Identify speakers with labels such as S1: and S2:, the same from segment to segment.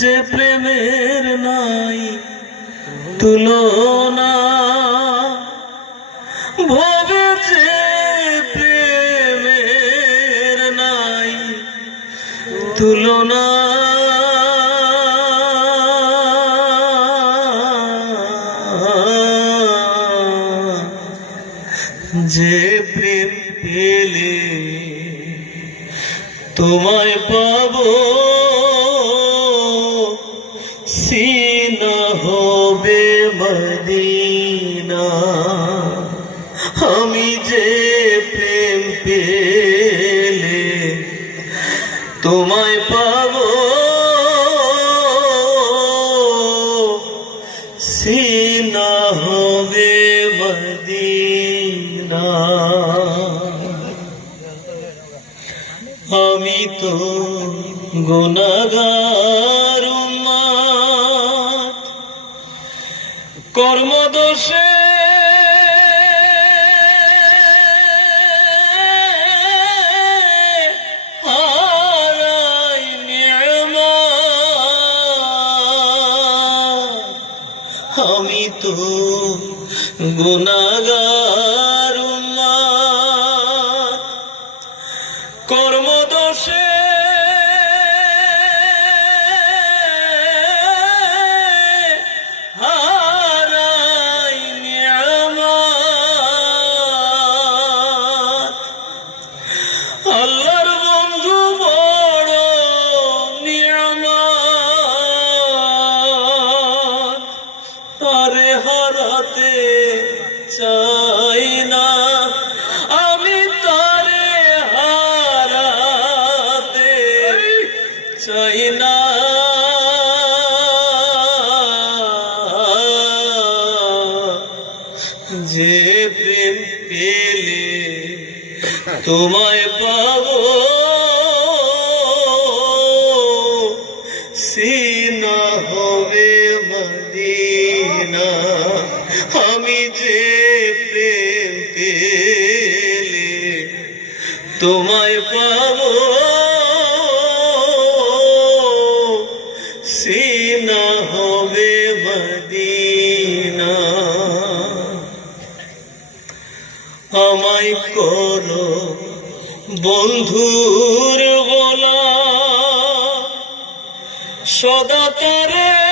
S1: যে প্রেমের নাই তুলনা। ভবে যে প্রেমের নাই তুলনা। যে প্রেম পেলে তোমায় পাবো। তোমায় পাব। সিনা হবে মদিনা। আমি তো গুণাগার কর্মদোষে গুণাগার উম্মাদ, হারাতে চাই না। আমি তারে হারাতে চাই না। যে প্রেম পেলে তোমায় পাবো। সিনা হবে মদিনা। আমি যে প্রেম পেলে তোমায় পাবো, সিনা হবে মদিনা। আমায় করো বন্ধুর বলা, সদা তারে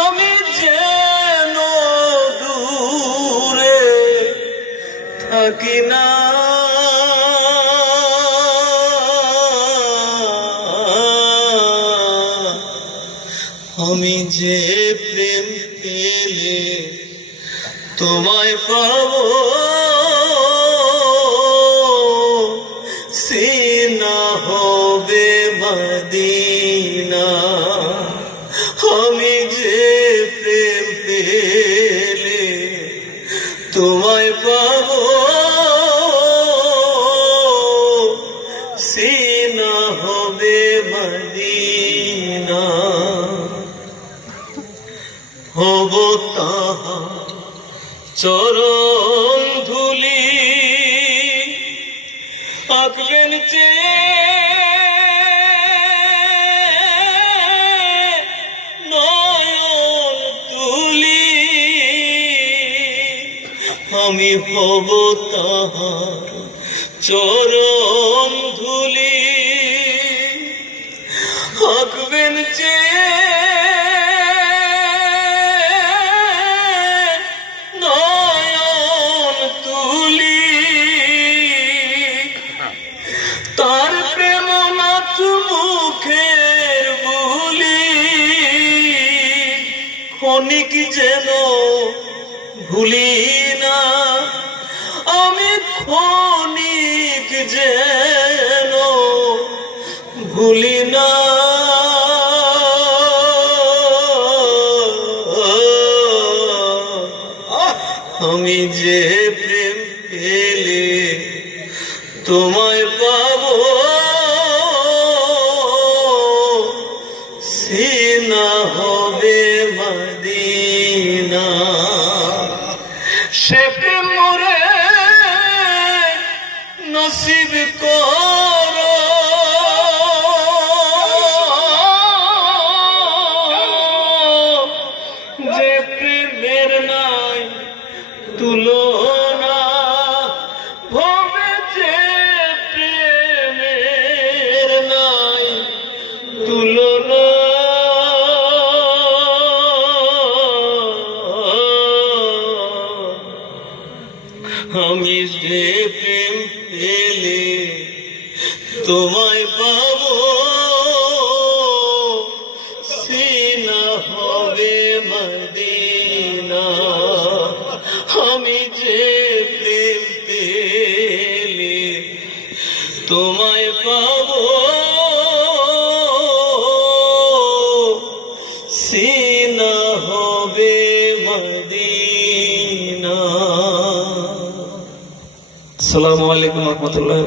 S1: আমি যেন দূরে থাকি না। আমি যে প্রেম পেলে তোমায় পাবো। সিনা হবে মদিনা হব তাহা চরণ ধুলি আঁকবেন চে আমি হব তাহার চরণ ধুলি। আঁকবেন চে নয়ন তুলি। যেন ভুলি ক্ষণিক যেন ভুলি না। আমি যে প্রেম পেলে তোমায় পাবো। তুলনা ভবে যে প্রেমের নাই, তুলনা। আমি যে প্রেম পেলে তোমায় পাবো সিনা হবে মদিনা আমি যে প্রেম পেলে তোমায় পাবো। সিনা হবে মদিনা। আসসালামু আলাইকুম রহমতুল্লাহ